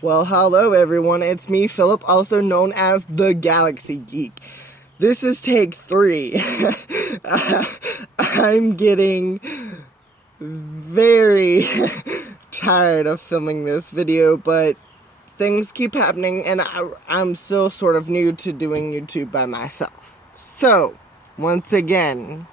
Well, hello everyone, it's me, Philip, also known as the Galaxy Geek. This is take 3. I'm getting very tired of filming this video, but things keep happening and I'm still sort of new to doing YouTube by myself. So, once again,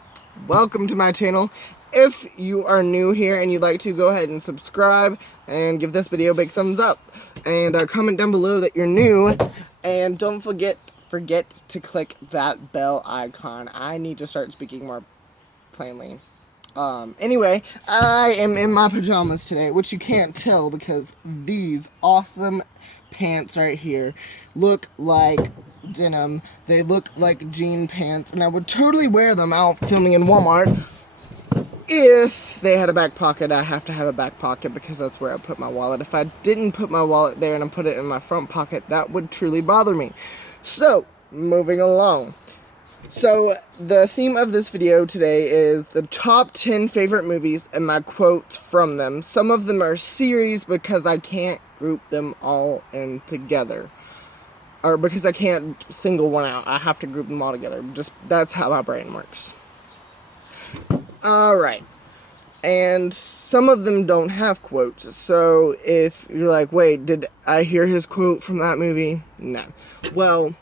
welcome to my channel. If you are new here and you'd like to, go ahead and subscribe and give this video a big thumbs up. And comment down below that you're new. And don't forget to click that bell icon. I need to start speaking more plainly. Anyway, I am in my pajamas today, which you can't tell because these awesome pants right here look like denim. They look like jean pants, and I would totally wear them out filming in Walmart if they had a back pocket. I have to have a back pocket because that's where I put my wallet. If I didn't put my wallet there and I put it in my front pocket, that would truly bother me. So, moving along. So, the theme of this video today is the top 10 favorite movies and my quotes from them. Some of them are series because I can't group them all in together. Or because I can't single one out. I have to group them all together. Just, that's how my brain works. Alright. And some of them don't have quotes. So, if you're like, wait, did I hear his quote from that movie? No. Well,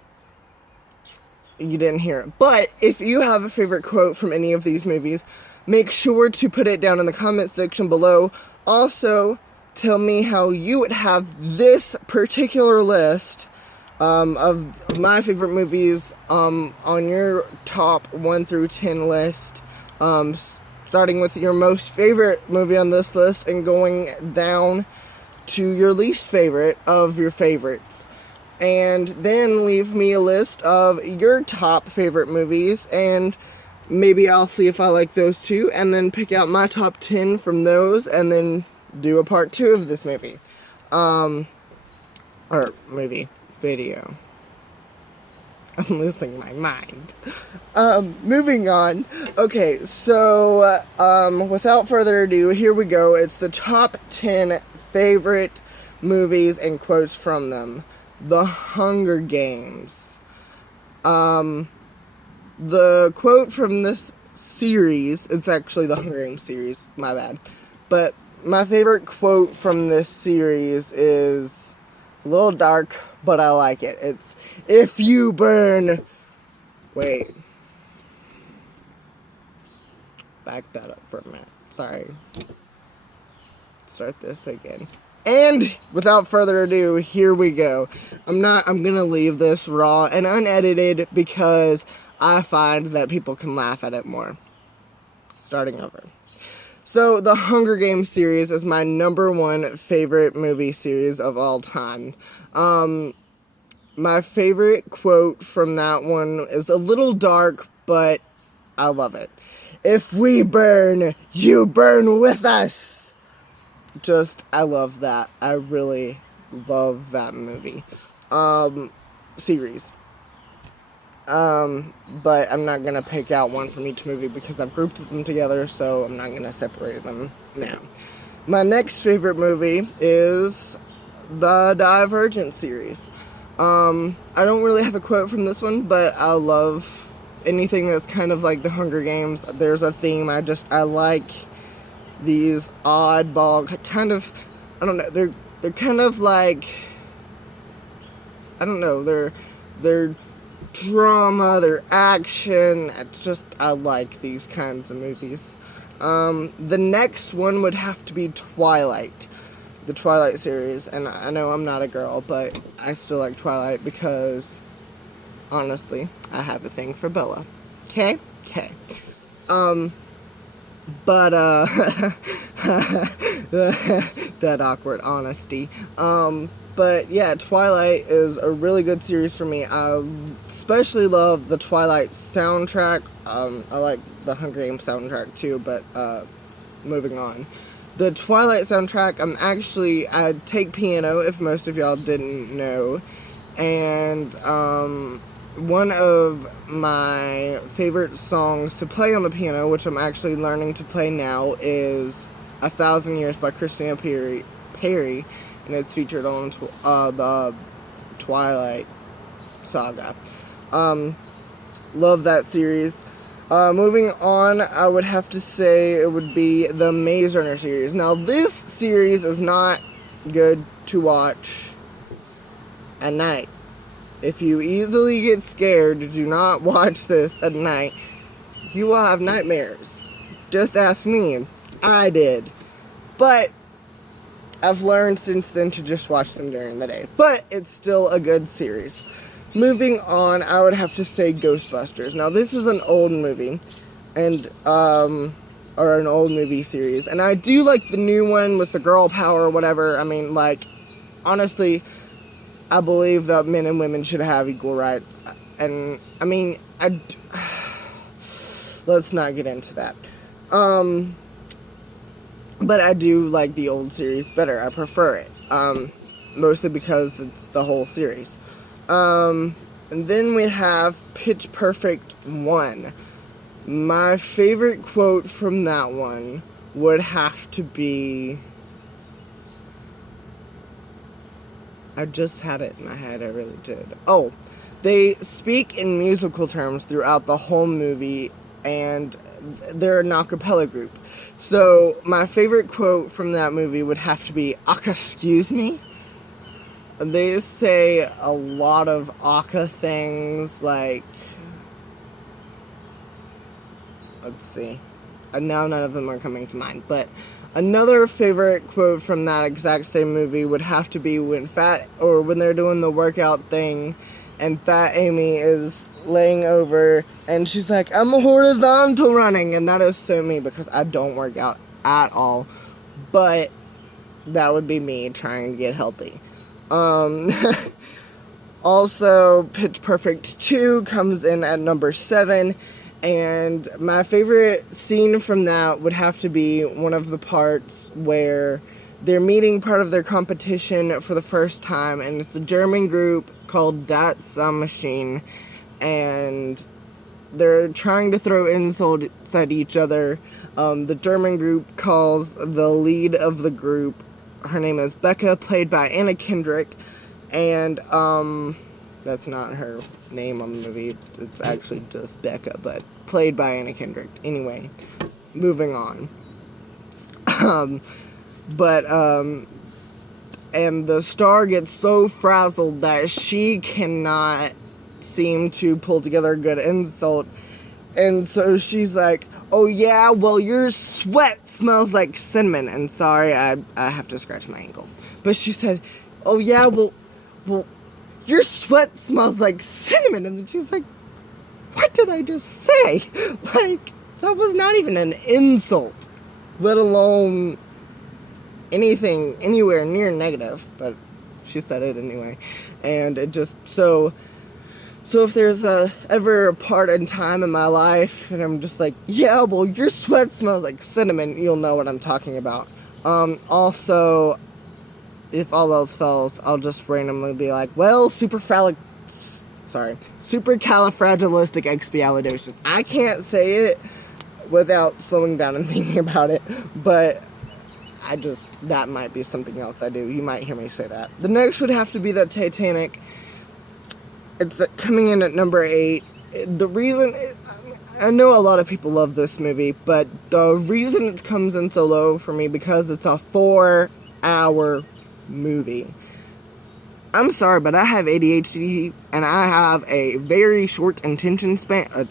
you didn't hear it. But if you have a favorite quote from any of these movies, make sure to put it down in the comment section below. Also, tell me how you would have this particular list of my favorite movies on your top 1 through 10 list. Starting with your most favorite movie on this list and going down to your least favorite of your favorites. And then leave me a list of your top favorite movies, and maybe I'll see if I like those too, and then pick out my top 10 from those, and then do a part 2 of this movie. Video. I'm losing my mind. Moving on. Okay, so, without further ado, here we go. It's the top 10 favorite movies and quotes from them. The Hunger Games. The quote from this series, it's actually the Hunger Games series, my bad. But my favorite quote from this series is a little dark, but I like it. It's, if you burn... Wait. Back that up for a minute. Sorry. Start this again. And without further ado, here we go. I'm gonna leave this raw and unedited because I find that people can laugh at it more. Starting over. So, the Hunger Games series is my number 1 favorite movie series of all time. My favorite quote from that one is a little dark, but I love it. If we burn, you burn with us! Just, I love that. I really love that movie. Series. But I'm not gonna pick out one from each movie because I've grouped them together, so I'm not gonna separate them now. My next favorite movie is the Divergent series. I don't really have a quote from this one, but I love anything that's kind of like the Hunger Games. There's a theme. I like these oddball kind of, I don't know, they're kind of like, I don't know, they're drama, they're action. It's just, I like these kinds of movies. The next one would have to be Twilight, the Twilight series, and I know I'm not a girl, but I still like Twilight because, honestly, I have a thing for Bella. Okay? But, that awkward honesty. But yeah, Twilight is a really good series for me. I especially love the Twilight soundtrack. I like the Hunger Games soundtrack too, but, moving on. The Twilight soundtrack, I take piano, if most of y'all didn't know, and, one of my favorite songs to play on the piano, which I'm actually learning to play now, is 1,000 Years by Christina Perry. and it's featured on the Twilight Saga. Love that series. Moving on, I would have to say it would be the Maze Runner series. Now, this series is not good to watch at night. If you easily get scared, do not watch this at night. You will have nightmares. Just ask me. I did. But I've learned since then to just watch them during the day. But it's still a good series. Moving on, I would have to say Ghostbusters. Now, this is an old movie, and or an old movie series, and I do like the new one with the girl power or whatever. I mean, like, honestly, I believe that men and women should have equal rights, and I mean, let's not get into that. But I do like the old series better. I prefer it, mostly because it's the whole series. And then we have Pitch Perfect 1. My favorite quote from that one would have to be... I just had it in my head, I really did. Oh, they speak in musical terms throughout the whole movie, and they're an a cappella group. So, my favorite quote from that movie would have to be, "Excuse me?" They say a lot of Aka things, like, let's see, and now none of them are coming to mind, but another favorite quote from that exact same movie would have to be when they're doing the workout thing, and Fat Amy is laying over, and she's like, "I'm a horizontal running," and that is so me, because I don't work out at all, but that would be me trying to get healthy. Also, Pitch Perfect 2 comes in at number 7, and my favorite scene from that would have to be one of the parts where they're meeting part of their competition for the first time, and it's a German group called Das Machine, and they're trying to throw insults at each other. The German group calls the lead of the group, her name is Becca, played by Anna Kendrick, and, that's not her name on the movie, it's actually just Becca, but played by Anna Kendrick. Anyway, moving on. And the star gets so frazzled that she cannot seem to pull together a good insult, and so she's like, "Oh yeah, well your sweat smells like cinnamon," and sorry, I have to scratch my ankle, but she said, "Oh yeah, well, your sweat smells like cinnamon," and then she's like, "What did I just say?" Like, that was not even an insult, let alone anything anywhere near negative, but she said it anyway, and it just, so if there's ever a part in time in my life, and I'm just like, "Yeah, well, your sweat smells like cinnamon," you'll know what I'm talking about. Also, if all else fails, I'll just randomly be like, "Well, supercalifragilisticexpialidocious." I can't say it without slowing down and thinking about it, but that might be something else I do. You might hear me say that. The next would have to be the Titanic. It's coming in at number 8. The reason, I know a lot of people love this movie, but the reason it comes in so low for me, because it's a 4-hour movie. I'm sorry, but I have ADHD, and I have a very short attention span, and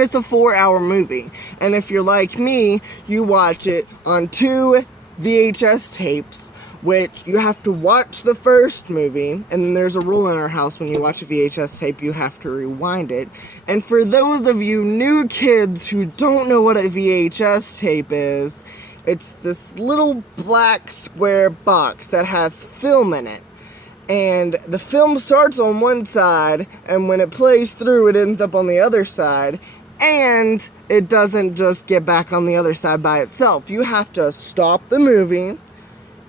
it's a 4-hour movie. And if you're like me, you watch it on 2 VHS tapes, which you have to watch the first movie, and then there's a rule in our house: when you watch a VHS tape, you have to rewind it. And for those of you new kids who don't know what a VHS tape is, it's this little black square box that has film in it. And the film starts on one side, and when it plays through, it ends up on the other side. And it doesn't just get back on the other side by itself. You have to stop the movie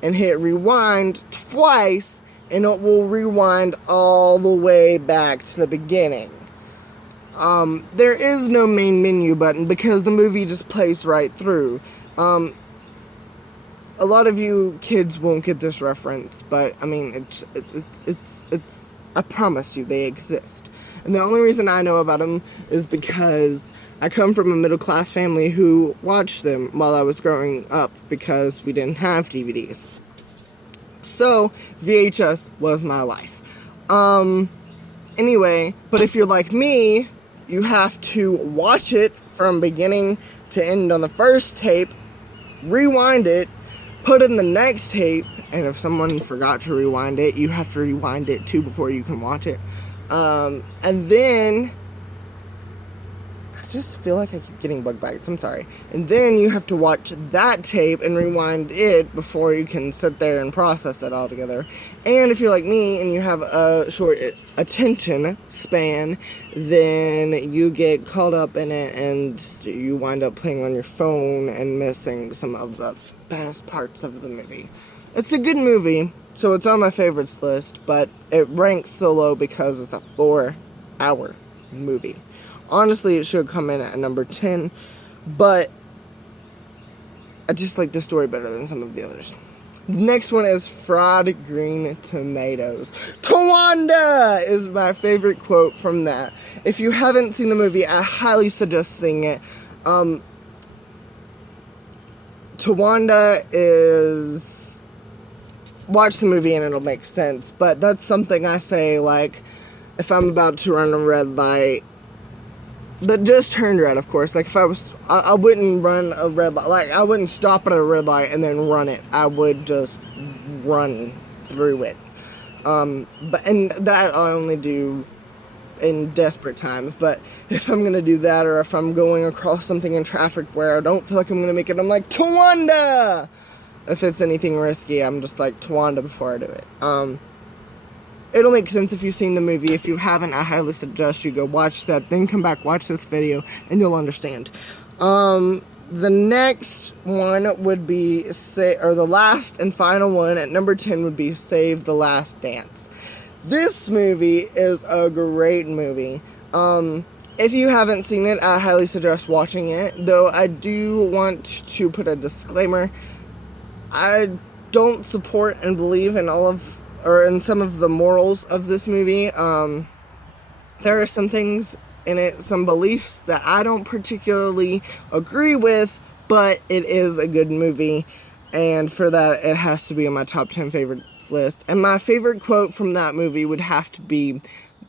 and hit rewind twice, and it will rewind all the way back to the beginning. There is no main menu button because the movie just plays right through. A lot of you kids won't get this reference, but I mean, it's I promise you they exist. And the only reason I know about them is because I come from a middle-class family who watched them while I was growing up because we didn't have DVDs. So, VHS was my life. Anyway, but if you're like me, you have to watch it from beginning to end on the first tape, rewind it, put in the next tape, and if someone forgot to rewind it, you have to rewind it too before you can watch it. And then, I just feel like I keep getting bug bites, I'm sorry. And then you have to watch that tape and rewind it before you can sit there and process it all together. And if you're like me and you have a short attention span, then you get caught up in it and you wind up playing on your phone and missing some of the best parts of the movie. It's a good movie, so it's on my favorites list, but it ranks so low because it's a 4-hour movie. Honestly, it should come in at number 10, but I just like the story better than some of the others. The next one is fried green tomatoes. Tawanda is my favorite quote from that. If you haven't seen the movie, I highly suggest seeing it. Tawanda is... Watch the movie and it'll make sense, but that's something I say, like, if I'm about to run a red light, that just turned red, of course. Like, if I wouldn't run a red light. Like, I wouldn't stop at a red light and then run it. I would just run through it. And that I only do in desperate times. But if I'm gonna do that, or if I'm going across something in traffic where I don't feel like I'm gonna make it, I'm like, Tawanda! If it's anything risky, I'm just like, Tawanda before I do it. It'll make sense if you've seen the movie. If you haven't, I highly suggest you go watch that, then come back, watch this video, and you'll understand. The next one would be, the last and final one at number 10 would be Save the Last Dance. This movie is a great movie. If you haven't seen it, I highly suggest watching it, though I do want to put a disclaimer. I don't support and believe in in some of the morals of this movie. There are some things in it, some beliefs that I don't particularly agree with, but it is a good movie, and for that, it has to be on my top 10 favorites list. And my favorite quote from that movie would have to be,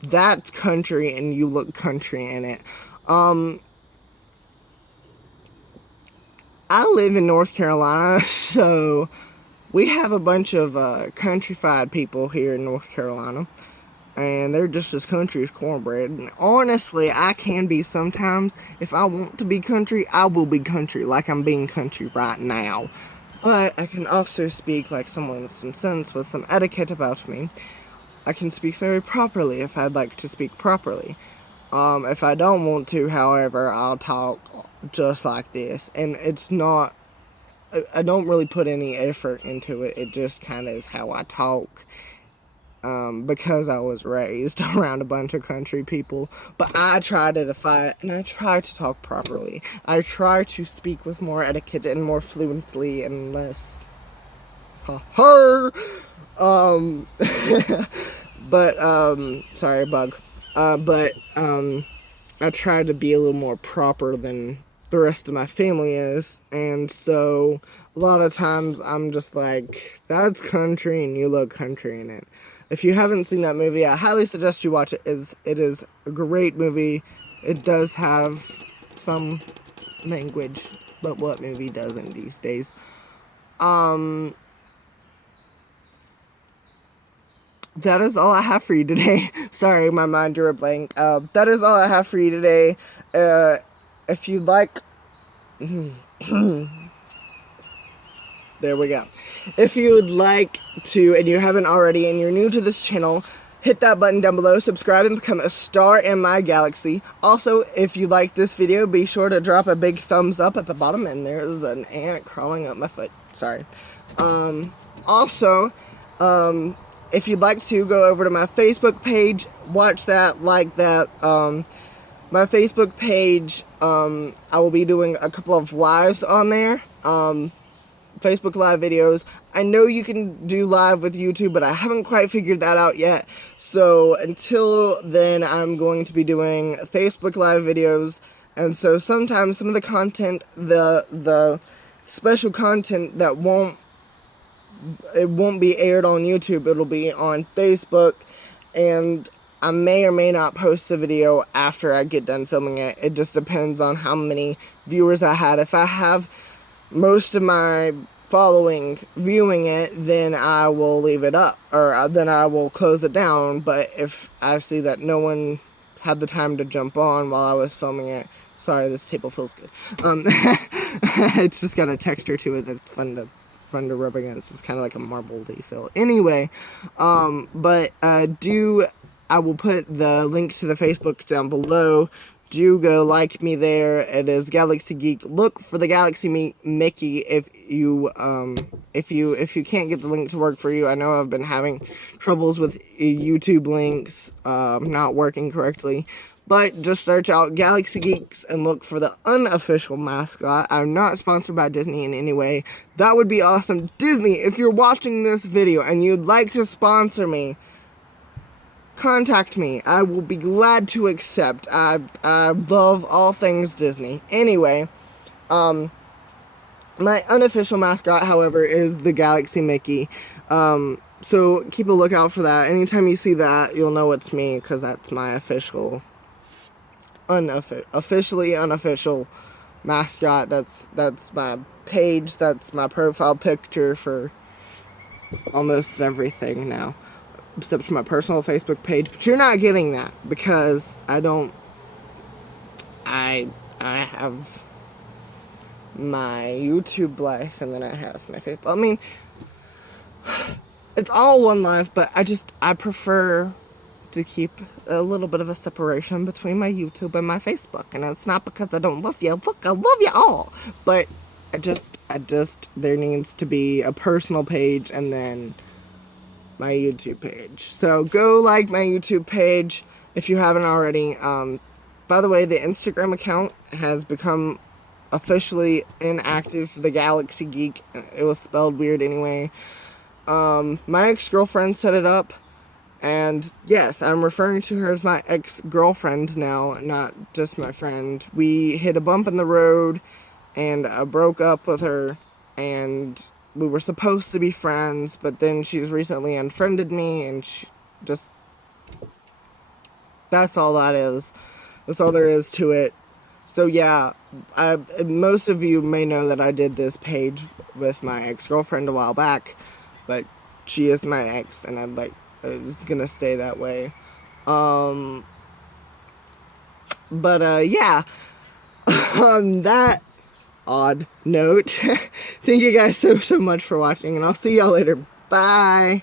"That's country and you look country in it." I live in North Carolina, so we have a bunch of countrified people here in North Carolina, and they're just as country as cornbread. And honestly, I can be sometimes. If I want to be country, I will be country, like I'm being country right now. But I can also speak like someone with some sense, with some etiquette about me. I can speak very properly if I'd like to speak properly. If I don't want to, however, I'll talk just like this. And it's not... I don't really put any effort into it. It just kind of is how I talk. Because I was raised around a bunch of country people. But I try to defy it, and I try to talk properly. I try to speak with more etiquette and more fluently and less... sorry, bug. I try to be a little more proper than the rest of my family is, and so a lot of times I'm just like, that's country and you look country in it. If you haven't seen that movie, I highly suggest you watch it. It is a great movie. It does have some language, but what movie doesn't these days? That is all I have for you today. Sorry, my mind drew a blank. That is all I have for you today. If you'd like... There we go. If you would like to, and you haven't already, and you're new to this channel, hit that button down below, subscribe, and become a star in my galaxy. Also, if you like this video, be sure to drop a big thumbs up at the bottom, and there's an ant crawling up my foot. Sorry. If you'd like to, go over to my Facebook page, watch that, like that. My Facebook page, I will be doing a couple of lives on there. Facebook Live videos. I know you can do live with YouTube, but I haven't quite figured that out yet. So until then, I'm going to be doing Facebook Live videos. And so sometimes some of the content, the special content that won't be aired on YouTube, it'll be on Facebook, and I may or may not post the video after I get done filming it. It just depends on how many viewers I had. If I have most of my following viewing it, then I will leave it up, or then I will close it down. But if I see that no one had the time to jump on while I was filming it, sorry, this table feels good. It's just got a texture to it that's fun to rub against. It's kind of like a marbledy feel. Anyway, I will put the link to the Facebook down below. Do go like me there. It is Galaxy Geek. Look for the Galaxy Mickey if you can't get the link to work for you. I know I've been having troubles with YouTube links not working correctly. But just search out Galaxy Geeks and look for the unofficial mascot. I'm not sponsored by Disney in any way. That would be awesome. Disney, if you're watching this video and you'd like to sponsor me, contact me. I will be glad to accept. I love all things Disney. Anyway, my unofficial mascot, however, is the Galaxy Mickey. So keep a lookout for that. Anytime you see that, you'll know it's me, because that's my officially unofficial mascot. That's my page. That's my profile picture for almost everything now, except for my personal Facebook page. But you're not getting that because I have my YouTube life, and then I have my Facebook. I mean, it's all one life, but I prefer to keep a little bit of a separation between my YouTube and my Facebook. And it's not because I don't love you. Look, I love you all. But there needs to be a personal page and then my YouTube page. So go like my YouTube page if you haven't already. By the way, the Instagram account has become officially inactive for the Galaxy Geek. It was spelled weird anyway. My ex-girlfriend set it up. And yes, I'm referring to her as my ex-girlfriend now, not just my friend. We hit a bump in the road, and I broke up with her, and we were supposed to be friends, but then she's recently unfriended me, and that's all that is. That's all there is to it. So yeah, most of you may know that I did this page with my ex-girlfriend a while back, but she is my ex, and it's gonna stay that way. Yeah. On that odd note, thank you guys so much for watching, and I'll see y'all later. Bye.